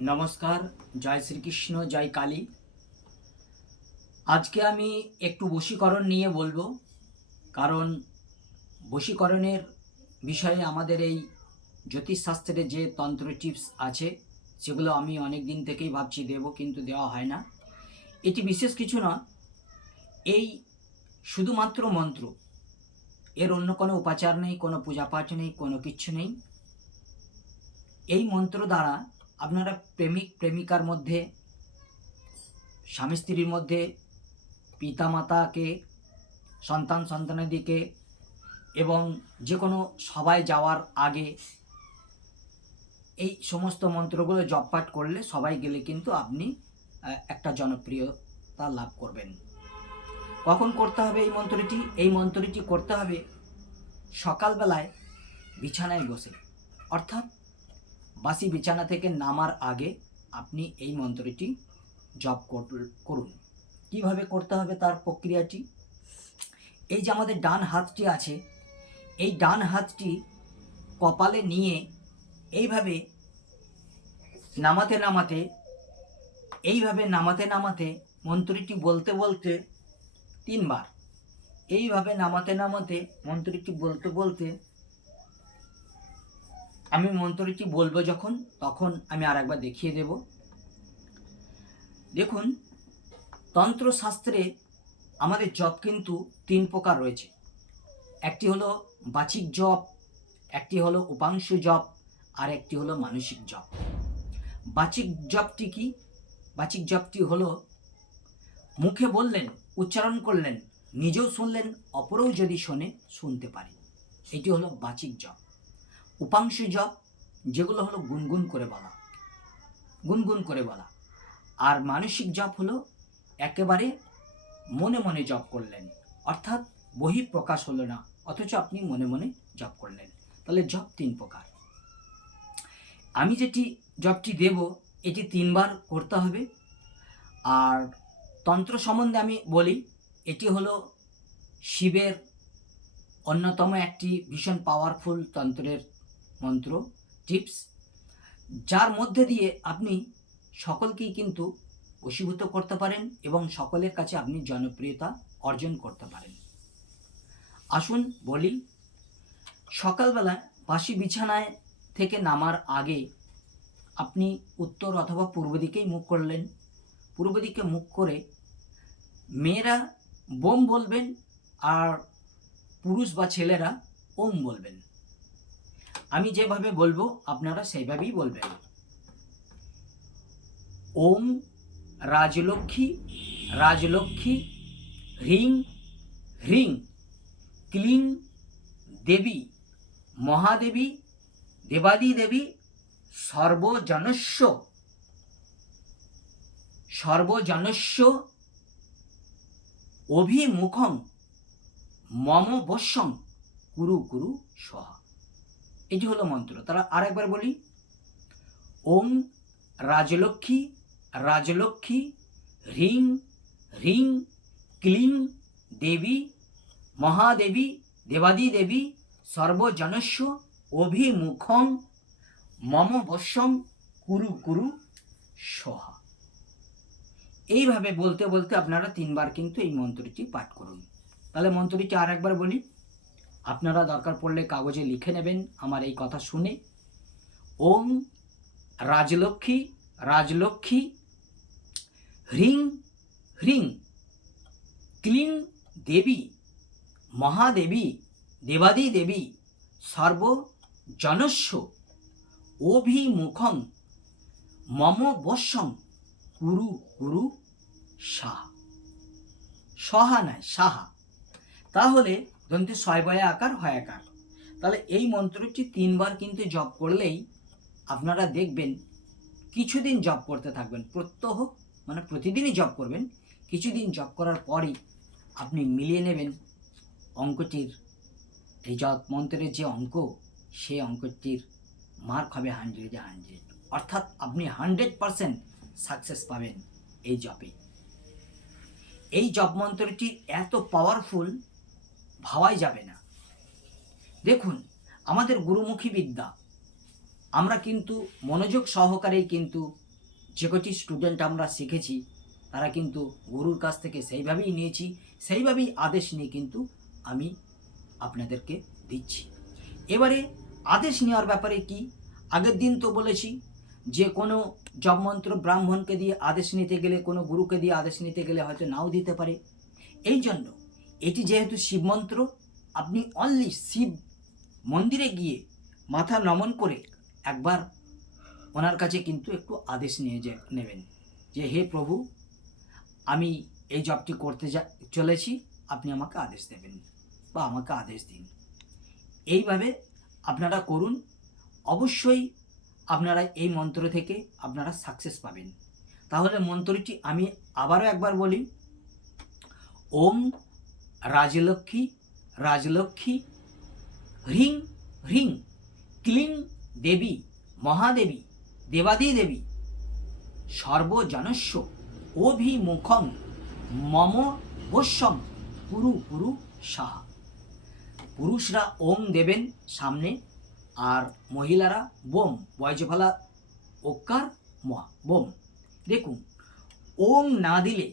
নমস্কার, জয় শ্রীকৃষ্ণ, জয় কালী। আজকে আমি একটু বশীকরণ নিয়ে বলব, কারণ বশীকরণের বিষয়ে আমাদের এই জ্যোতিষশাস্ত্রে যে তন্ত্র টিপস আছে, সেগুলো আমি অনেক দিন থেকেই ভাবছি দেব, কিন্তু দেওয়া হয় না। এটি বিশেষ কিছু না, এই শুধুমাত্র মন্ত্র। এর অন্য কোনো উপাচার নেই, কোনো পূজাপাঠ নেই, কোনো কিচ্ছু নেই। এই মন্ত্র দ্বারা আপনারা প্রেমিক, প্রেমিকার মধ্যে স্বামী স্ত্রীর মধ্যে পিতা মাতাকে সন্তান দিকে এবং যে কোনো সবাই যাওয়ার আগে এই সমস্ত মন্ত্রগুলো জপপাঠ করলে সবাই গেলে কিন্তু আপনি একটা জনপ্রিয়তা লাভ করবেন। কখন করতে হবে এই মন্ত্রটি? এই মন্ত্রটি করতে হবে সকালবেলায় বিছানায় বসে। অর্থাৎ বাসি বিছানা থেকে নামার আগে আপনি এই মন্ত্রটি জপ কর- করুন। কীভাবে করতে হবে তার প্রক্রিয়াটি? এই যে আমাদের ডান হাতটি আছে, এই ডান হাতটি কপালে নিয়ে এইভাবে নামাতে নামাতে, এইভাবে নামাতে নামাতে, মন্ত্রটি বলতে বলতে তিনবার, এইভাবে নামাতে নামাতে, মন্ত্রীটি বলতে বলতে আমি মন্ত্রটি বলব যখন, তখন আমি আর একবার দেখিয়ে দেব। দেখুন, তন্ত্রশাস্ত্রে আমাদের জপ কিন্তু তিন প্রকার রয়েছে। একটি হলো বাচিক জপ, একটি হলো উপাংশ জপ, আর একটি হলো মানসিক জপ। বাচিক জপটি কি? বাচিক জপটি হলো, মুখে বললেন, উচ্চারণ করলেন, নিজেও শুনলেন, অপরেও যদি শোনে, শুনতে পারে। এটি হলো বাচিক জপ। উপাংশু জপ, যেগুলো হলো গুনগুন করে বলা, গুনগুন করে বলা। আর মানসিক জপ হলো একেবারে মনে মনে জপ করলেন, অর্থাৎ বহি প্রকাশ হলো না, অথচ আপনি মনে মনে জপ করলেন। তাহলে জপ তিন প্রকার। আমি যেটি, জপটি দেব, এটি তিনবার করতে হবে। আর তন্ত্র সম্বন্ধে আমি বলি, এটি হলো শিবের অন্যতম একটি ভীষণ পাওয়ারফুল তন্ত্রের মন্ত্র টিপস যার মধ্যে দিয়ে আপনি সকলকেই কিন্তু বশীভূত করতে পারেন এবং সকলের কাছে আপনি জনপ্রিয়তা অর্জন করতে পারেন। আসুন বলি, সকালবেলা বাসি বিছানায় থেকে নামার আগে আপনি উত্তর অথবা পূর্ব দিকেই মুখ করলেন। পূর্ব দিকে মুখ করে মেয়েরা বোম বলবেন আর পুরুষ বা ছেলেরা ওম বলবেন। আমি যেভাবে বলব, আপনারা সেইভাবেই বলবেন। ওম রাজলক্ষ্মী রাজলক্ষ্মী, হ্রিং হ্রিং, ক্লিং দেবী, মহাদেবী, দেবাদি দেবী, সর্বজনস্য। সর্বজনস্য, অভিমুখং মম বশ্যং কুরু কুরু সহা। এটি হলো মন্ত্র। তারা আরেকবার বলি। ওম রাজলক্ষ্মী রাজলক্ষ্মী, হ্রিং হ্রিং, ক্লিং, দেবী, মহাদেবী দেবাদি দেবী সর্বজনস্য অভিমুখং মম বশ্যং কুরু কুরু, সহা। এইভাবে বলতে বলতে আপনারা তিনবার কিন্তু এই মন্ত্রটি পাঠ করুন। তাহলে মন্ত্রটি আর একবার বলি। আপনারা দরকার পড়লে কাগজে লিখে নেবেন আমার এই কথা শুনে। ওম রাজলক্ষ্মী রাজলক্ষ্মী, হ্রিং হ্রিং, ক্লিং দেবী, মহাদেবী, দেবাদি দেবী, সর্বজনস্য অভিমুখং মম বশ্যং কুরু কুরু সাহা সহা নয়, সাহা। তাহলে দন্তে ছয় বয় আকার হয় আকার। তাহলে এই মন্ত্রটি তিনবার কিন্তু জপ করলেই আপনারা দেখবেন কিছুদিন জপ করতে থাকবেন, প্রত্যহ মানে প্রতিদিনই জপ করবেন, কিছুদিন জপ করার পরই আপনি মিলিয়ে নেবেন অঙ্কটির এই জপ মন্ত্রের যে অঙ্ক, সেই অঙ্কটির মার্ক হবে হান্ড্রেডে হান্ড্রেড অর্থাৎ আপনি হান্ড্রেড পারসেন্ট সাকসেস পাবেন এই জপে। এই জপ মন্ত্রটি এত পাওয়ারফুল ভাবাই যাবে না। দেখুন, আমাদের গুরুমুখী বিদ্যা। আমরা কিন্তু মনোযোগ সহকারেই কিন্তু যে কটি স্টুডেন্ট আমরা শিখেছি, তারা কিন্তু গুরুর কাছ থেকে সেইভাবেই নিয়েছি, সেইভাবেই আদেশ নিয়ে কিন্তু আমি আপনাদেরকে দিচ্ছি। এবারে আদেশ নেওয়ার ব্যাপারে কি? আগের দিন তো বলেছি যে, কোনো জপমন্ত্র ব্রাহ্মণকে দিয়ে আদেশ নিতে গেলে, কোনো গুরুকে দিয়ে আদেশ নিতে গেলে হয়তো নাও দিতে পারে। এই জন্য এটি যেহেতু শিব মন্ত্র, আপনি অনলি শিব মন্দিরে গিয়ে মাথা নমন করে একবার ওনার কাছে কিন্তু একটু আদেশ নিয়ে যে, নেবেন যে, হে প্রভু, আমি এই জবটি করতে যা, চলেছি, আপনি আমাকে আদেশ দেবেন বা আমাকে আদেশ দিন। এইভাবে আপনারা করুন। অবশ্যই আপনারা এই মন্ত্র থেকে আপনারা সাকসেস পাবেন। তাহলে মন্ত্রটি আমি আবারও একবার বলি, ওম রাজলক্ষ্মী রাজলক্ষ্মী, হ্রিং হ্রিং, ক্লিং দেবী, মহাদেবী দেবাদি দেবী সর্বজনস্য, অভিমুখং, মম বশ্যম, পুরু পুরু সাহা। পুরুষরা ওম দেবেন সামনে, আর মহিলারা বোম বয়জফলা ওকার মহা, বোম। দেখুন, ওম না দিলে